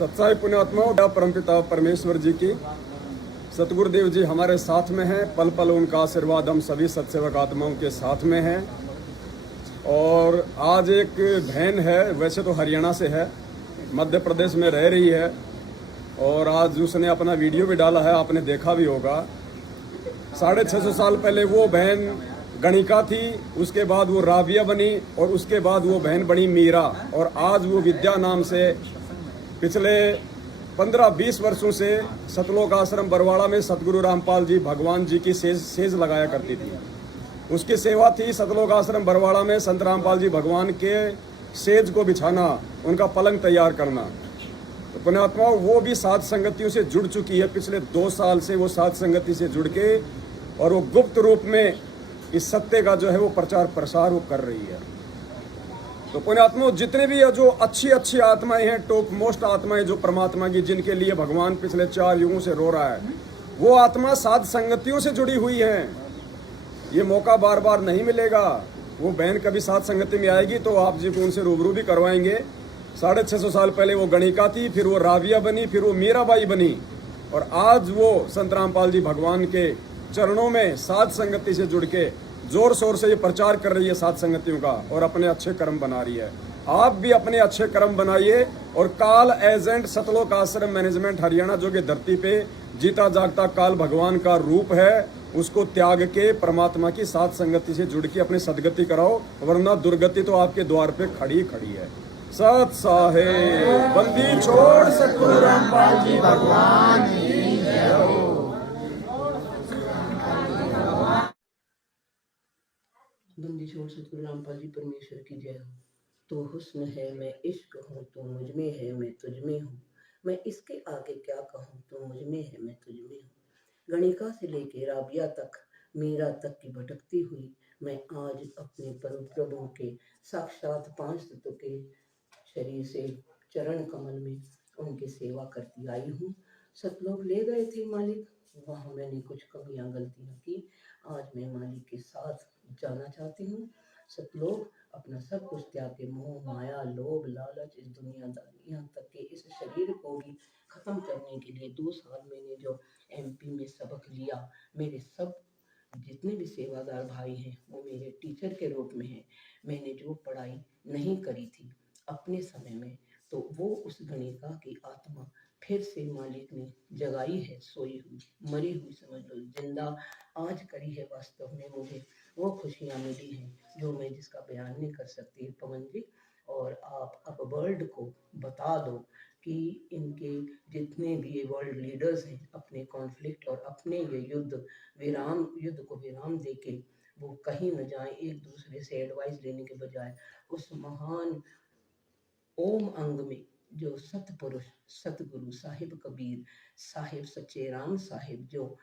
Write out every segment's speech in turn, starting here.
सच्चाई पुण्यात्माओं, परमपिता परमेश्वर जी की, सतगुरुदेव जी हमारे साथ में हैं। पल पल उनका आशीर्वाद हम सभी सत्सेवक आत्माओं के साथ में हैं। और आज एक बहन है, वैसे तो हरियाणा से है, मध्य प्रदेश में रह रही है, और आज उसने अपना वीडियो भी डाला है, आपने देखा भी होगा। 650 साल पहले वो बहन गणिका थी, उसके बाद वो राबिया बनी, और उसके बाद वो बहन बनी मीरा, और आज वो विद्या नाम से पिछले 15-20 वर्षों से सतलोक आश्रम बरवाड़ा में सतगुरु रामपाल जी भगवान जी की सेज लगाया करती थी। उसकी सेवा थी सतलोक आश्रम बरवाड़ा में संत रामपाल जी भगवान के सेज को बिछाना, उनका पलंग तैयार करना। तो पुण्यात्माओं, वो भी साध संगतियों से जुड़ चुकी है। पिछले 2 साल से वो साध संगति से जुड़ के, और वो गुप्त रूप में इस सत्य का जो है वो प्रचार प्रसार वो कर रही है। तो पुण्यात्माओं, जितने भी जो अच्छी आत्माएं हैं, टॉप मोस्ट आत्माएं जो परमात्मा की, जिनके लिए भगवान पिछले 4 युगों से रो रहा है, वो आत्मा साध संगतियों से जुड़ी हुई है। ये मौका बार बार नहीं मिलेगा। वो बहन कभी साध संगति में आएगी तो आप जी को उनसे रूबरू भी करवाएंगे। 650 साल पहले वो गणिका थी, फिर वो राबिया बनी, फिर वो मीराबाई बनी, और आज वो संत रामपाल जी भगवान के चरणों में साध संगति से जुड़ के जोर शोर से ये प्रचार कर रही है साध संगतियों का, और अपने अच्छे कर्म बना रही है। आप भी अपने अच्छे कर्म बनाइए, और काल एजेंट सतलोक आश्रम मैनेजमेंट हरियाणा जो कि धरती पे जीता जागता काल भगवान का रूप है, उसको त्याग के परमात्मा की साध संगति से जुड़ के अपनी सदगति कराओ, वरना दुर्गति तो आपके द्वार पे खड़ी है। सत साहेब बंदी छोड़ सतगुरु रामपाल जी भगवान की जय हो। बंदी छोड़ सतगुरु रामपाल जी परमेश्वर की जय हो। तो हुस्न है मैं इश्क हूँ, तो मुझ में है मैं तुझ में हूँ, मैं इसके आगे क्या कहूँ, तो मुझ में है मैं तुझ में हूँ। गणिका से लेके राबिया तक, मीरा तक की भटकती हुई मैं आज अपने परम प्रभु के साक्षात 5 तत्व के शरीर से चरण कमल में उनकी सेवा करती आई हूँ। सतलोक ले गए थे मालिक, वहाँ मैंने कुछ कमियां गलतियां की। आज मैं मालिक के साथ जाना चाहती हूँ। सतलोक अपना सब कुछ त्याग के, मोह माया लोभ लालच, इस दुनियादारी, यहाँ तक कि इस शरीर को भी खत्म करने के लिए 2 साल मैंने जो MP में सबक लिया, मेरे सब जितने भी सेवादार भाई हैं वो मेरे टीचर के रूप में हैं। मैंने जो पढ़ाई नहीं करी थी अपने समय में, तो वो उस गणिका की आत्मा फिर से मालिक ने जगाई है, सोई हुई मरी हुई समझ लो, जिंदा आज करी है। वास्तव में मुझे वो खुशियाँ मिली हैं जो मैं जिसका बयान नहीं कर सकती पवन जी। और आप अब वर्ल्ड को बता दो कि इनके जितने भी ये वर्ल्ड लीडर्स हैं, अपने कॉन्फ्लिक्ट और अपने ये युद्ध को विराम देके वो कहीं न जाएं, एक दूसरे से एडवाइस लेने के बजाय उस महान ओम अंग में जो सतपुरुष सतगुरु साहिब कबीर साहिब सच्चे राम साहिब जो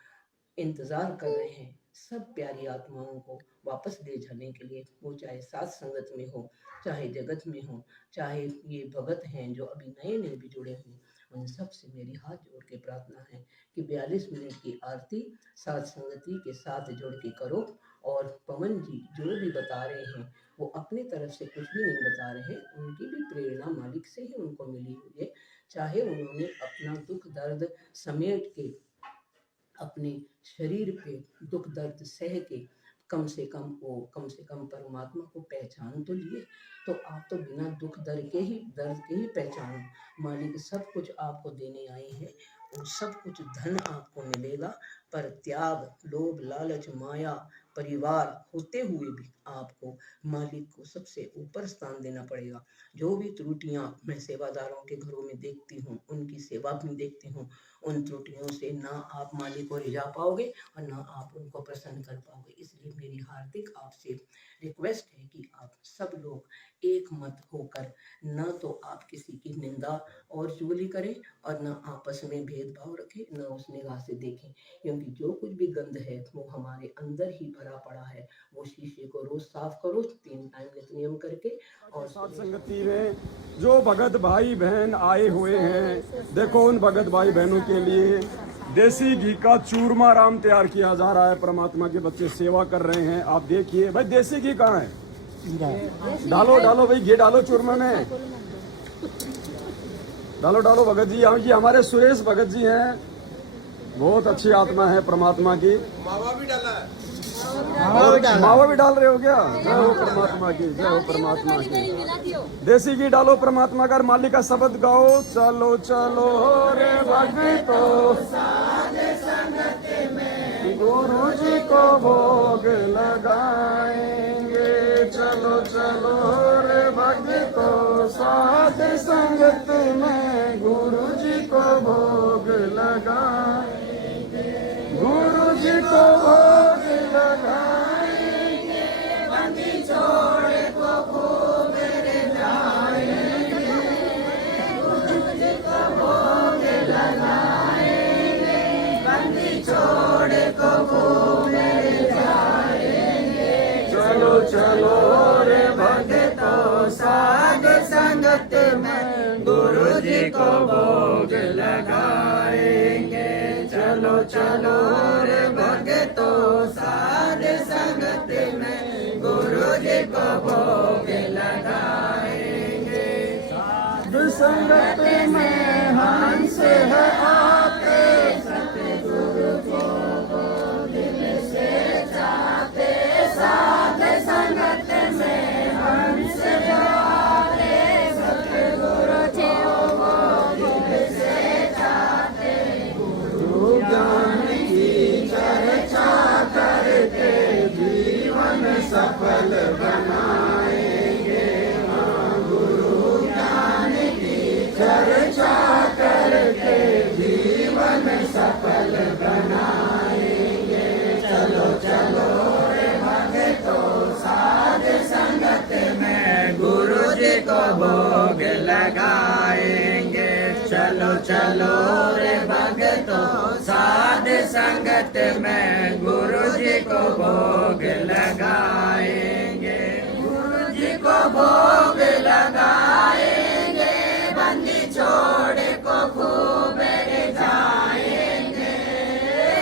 इंतजार कर रहे हैं सब प्यारी आत्माओं को वापस ले जाने के लिए, वो चाहे साथ संगत में हो, चाहे जगत में हो, चाहे ये भगत हैं जो अभी नए भी जुड़े हुए, उन सब से मेरी हाथ जोड़ के प्रार्थना है कि 42 मिनट की आरती साथ संगति के साथ जुड़ के करो। और पवन जी जो भी बता रहे हैं वो अपनी तरफ से कुछ भी नहीं बता रहे हैं, उनकी भी प्रेरणा मालिक से ही उनको मिली हुई है। चाहे उन्होंने अपना दुख दर्द समेट के अपने शरीर पे दुख दर्द सह के कम से कम परमात्मा को पहचान तो लिए, तो आप तो बिना दुख दर्द के ही पहचानो। मालिक सब कुछ आपको देने आए हैं, और सब कुछ धन आपको मिलेगा, पर त्याग लोभ लालच माया परिवार होते हुए भी आपको मालिक को सबसे ऊपर स्थान देना पड़ेगा। जो भी त्रुटियां मैं सेवादारों के घरों में देखती हूँ, उनकी सेवा भी देखती हूँ, उन त्रुटियों से ना आप मालिक को रिझा पाओगे और ना आप उनको प्रसन्न कर पाओगे। इसलिए मेरी हार्दिक आपसे रिक्वेस्ट है कि आप सब लोग एक मत होकर न तो आप किसी की निंदा और चुगली करें, और न आपस में भेदभाव रखें, न उस निगाह से देखें, क्योंकि जो कुछ भी गंद है वो हमारे अंदर ही भरा पड़ा है। वो शीशे को रोज साफ करो 3 टाइम नियम करके। और साथ संगति में जो भगत भाई बहन आए हुए हैं, देखो उन भगत भाई बहनों के लिए देसी घी का चूरमा राम तैयार किया जा रहा है। परमात्मा के बच्चे सेवा कर रहे हैं, आप देखिए। भाई देसी घी कहाँ है? डालो भाई, घी डालो चूरमा में। डालो डालो भगत जी। ये हमारे सुरेश भगत जी हैं, बहुत अच्छी आत्मा है परमात्मा की। मावा भी डाला है। मावा भी डाल रहे हो क्या? जय हो परमात्मा की, जय हो परमात्मा की। देसी घी डालो परमात्मा का, मालिक का शब्द गाओ। चलो चलो रे भक्तो गुरु जी को भोग लगाएंगे। चलो चलो रे भक्तो साध संगत में गुरु जी को भोग लगाएंगे। गुरु जी को भोग लगाएंगे। बंदी छोड़ को खूब रे जाएंगे। गुरु जी को भोग लगाएंगे। बंदी छोड़ को खूब रे जाएंगे। चलो चलो रे भक्तो साध संगत में गुरु जी को भोग लगाएंगे। चलो चलो रे भक्तो साध संगत में गुरु जी को भोग लगाएंगे। साध संगत में हंस है आते, सतगुरु को दिल से चाहते। साध संगत में हंस है आते, सतगुरु को दिल से चाहते। गुरु ज्ञान की चर्चा करके जीवन सफल बनाएंगे। हाँ, गुरु ज्ञान की चर्चा करके जीवन सफल बनाएंगे। चलो चलो रे भक्तो साध संगत में गुरु जी को भोग लगाएंगे। चलो चलो रे भक्तो साध संगत में गुरु जी को भोग लगाएंगे। गुरु जी को भोग लगाएंगे। बंदी छोड़ को खूब रे जाएंगे।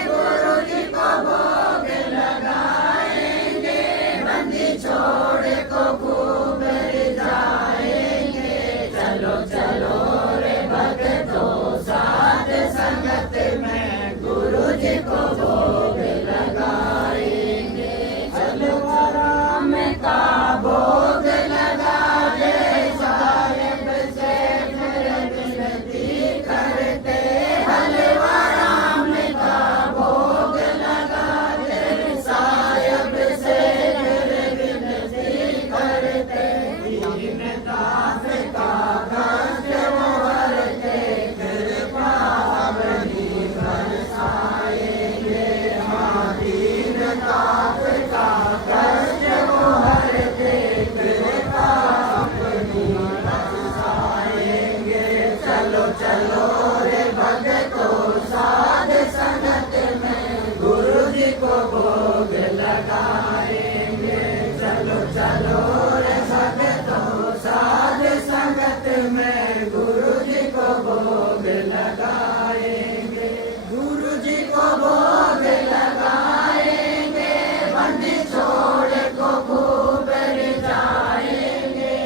गुरु जी को भोग लगाएंगे। बंदी छोड़ को खूब रे जाएंगे। चलो चलो रे भक्तो साध संगत में गुरु जी को भोग लगाएंगे। चलो राम का भोग लगा दे, साहेब से विनती करते। हलवा राम का भोग लगा दे, साहेब से विनती करते। दीन दास का कष्ट वो हरते, कृपा अपनी बरसाएंगे। हाँ, दीन दास का कष्ट वो हरते, कृपा अपनी बरसाएंगे। चलो चलो रे भक्तो साध संगत में गुरु जी को भोग लगाएंगे। चलो चलो रे भक्तो साध संगत में गुरु जी को भोग लगाएंगे। गुरु जी को भोग लगाएंगे। बंदी छोड़ को खूब रे जाएंगे।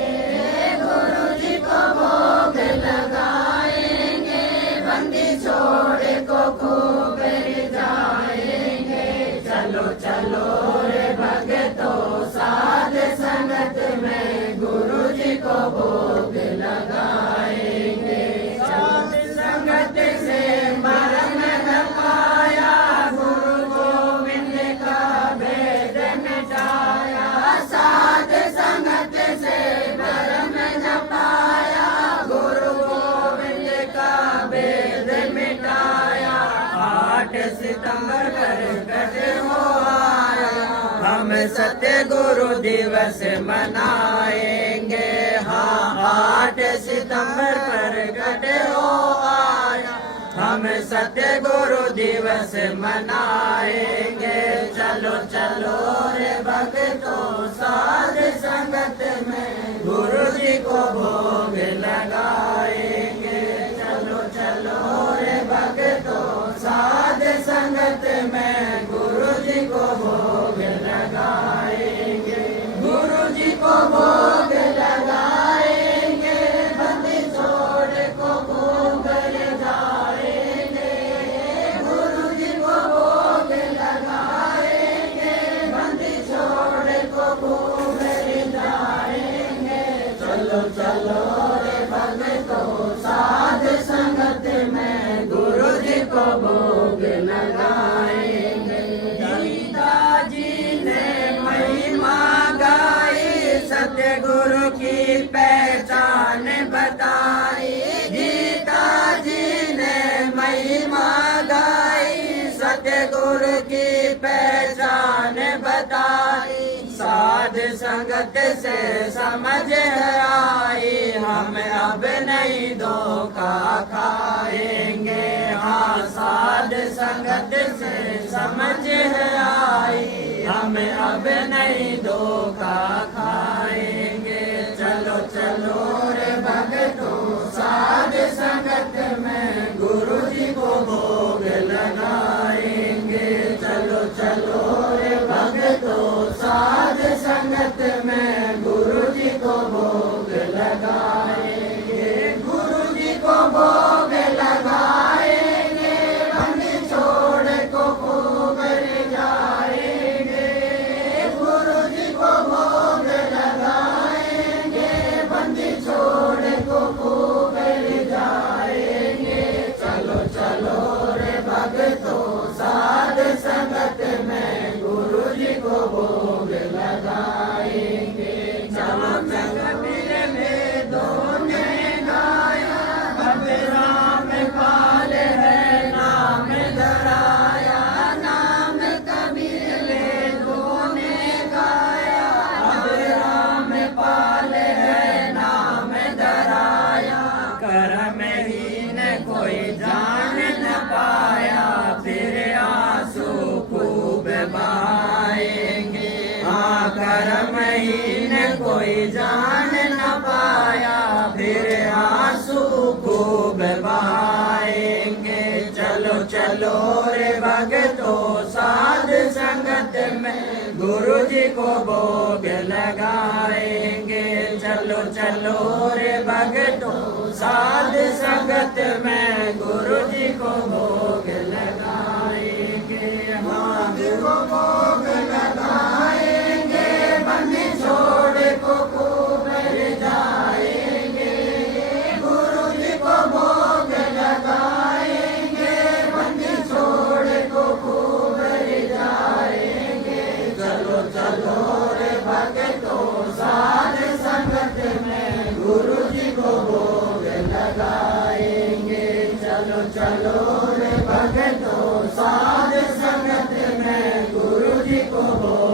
गुरु जी को भोग लगाएंगे। बंदी छोड़ को खूब रे जाएंगे। चलो चलो रे भक्तो साध संगत में गुरु जी को भोग लगाएंगे। साध संगत से मरम न पाया, गुरु गोविंद का भेद मिटाया। साध संगत से मरम न पाया, गुरु गोविंद का भेद मिटाया। 8 सितंबर प्रकट हो आया, हम सत्य गुरु दिवस मनाएंगे। हाँ, 8 सितंबर प्रकट हो आया, हम सत्य गुरु दिवस मनाएंगे। चलो चलो रे भक्तो साध संगत में गुरु जी को भोग लगाएंगे। चलो चलो रे भक्तो साध संगत में गुरु जी को भोग लगाएंगे। गुरु जी को भोग लगाएंगे। बंदी छोड़ को संगत से समझ आई, हम अब नहीं धोखा खाएंगे। हाँ साध संगत से समझ आई, हम अब नहीं धोखा खाएंगे। चलो चलो रे भक्तों साध संगत में गुरु जी को भोग लगाएंगे। चलो चलो रे भक्तों साध संगत में गुरु जी को भोग लगाएंगे। गुरु जी को भोग लगाएंगे, बंदी छोड़ को कुबर जाएंगे। गुरु जी को भोग लगाएंगे, बंदी छोड़ को कुबर जाएंगे। चलो चलो रे भक्तों साध संगत में गुरु जी को भोग लगाएंगे। चलो चलो कबीर वेदों ने गाया, अब राम पाल है नाम धराया। नाम कबीर वेदों ने गाया, अब राम पाल है नाम धराया। कर्महीन कोई जान न पाया, फिर आंसू खूब बहाएंगे। हाँ कर्महीन कोई जान न पाया, फिर आंसू खूब बहाएंगे। चलो चलो रे भक्तों साध संगत में गुरु जी को भोग लगाएंगे। चलो चलो रे भक्तों साध संगत में गुरु जी को भोग लगाएंगे। हाँ को भोग लगाएंगे, बंदी छोड़ को कुबर जाएंगे। गुरु जी को भोग लगाएंगे, बंदी छोड़ को कुबर जाएंगे। चलो चलो रे भक्तों साध संगत में गुरु जी को भोग लगाएंगे। चलो चलो रे भक्तों साध संगत में गुरु जी को भोग